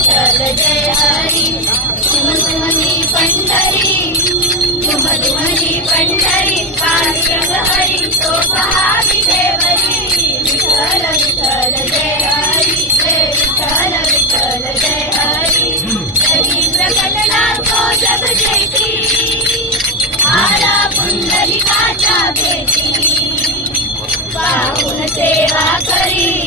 विठ्ठल जय हरी झुमझुमती पंढरी झुमझुमती पंढरी पांडुरंग हरी तो पहावी देवरी विठ्ठल विठ्ठल जय हरी जय विठ्ठल विठ्ठल जय हरी जगी प्रकटला तो जग जेठी आला पुंडलिकाच्या भेटी पाहून सेवा करी